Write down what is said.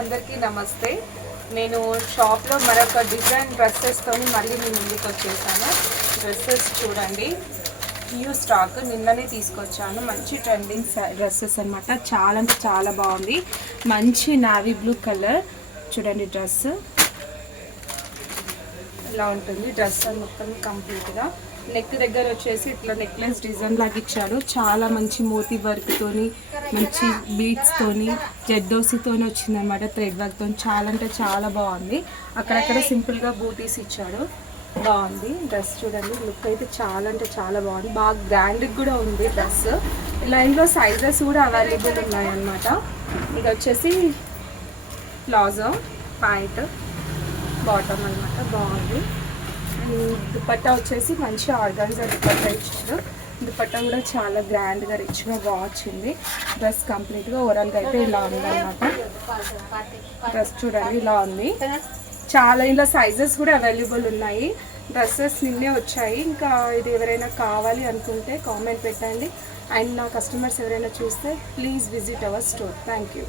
అందరికీ నమస్తే. నేను షాప్లో మరొక డిజైన్ డ్రెస్సెస్తోని మళ్ళీ మీ ముందుకు వచ్చేసాను. డ్రెస్సెస్ చూడండి, న్యూ స్టాక్ నిన్ననే తీసుకొచ్చాను. మంచి ట్రెండింగ్ డ్రెస్సెస్ అనమాట. చాలా అంటే చాలా బాగుంది. మంచి నావీ బ్లూ కలర్ చూడండి. డ్రెస్ ఇలా ఉంటుంది. డ్రెస్ మొత్తం కంప్లీట్గా నెక్ దగ్గర వచ్చేసి ఇట్లా నెక్లెస్ డిజైన్ లాగా ఇచ్చాడు. చాలా మంచి మోతీ వర్క్తోని, మంచి బీడ్స్తోని, జెడ్డోసితోని వచ్చిందనమాట. థ్రెడ్ వర్క్తో చాలా అంటే చాలా బాగుంది. అక్కడక్కడ సింపుల్గా బూటీస్ ఇచ్చాడు. బాగుంది డ్రెస్. చూడండి లుక్ అయితే చాలా అంటే చాలా బాగుంది. బాగా గ్రాండ్గా కూడా ఉంది డ్రెస్. లైన్లో సైజెస్ కూడా అవైలబుల్ ఉన్నాయన్నమాట. ఇది వచ్చేసి ప్లాజో, ప్యాంట్, బాటమ్ అనమాట. బాగుంది. దుపట్టా వచ్చేసి మంచి ఆర్గాన్జా దుపట్టా ఇచ్చారు. దుపట్టా కూడా చాలా గ్రాండ్గా రిచ్గా బాగా వచ్చింది. డ్రెస్ కంప్లీట్గా ఓవరాల్గా అయితే ఇలా ఉందన్నమాట. డ్రెస్ చూడండి ఇలా ఉంది. చాలా ఇలా సైజెస్ కూడా అవైలబుల్ ఉన్నాయి. డ్రెస్సెస్ నిన్నే వచ్చాయి. ఇంకా ఇది ఎవరైనా కావాలి అనుకుంటే కామెంట్ పెట్టండి. అండ్ నా కస్టమర్స్ ఎవరైనా చూస్తే please visit our store. Thank you.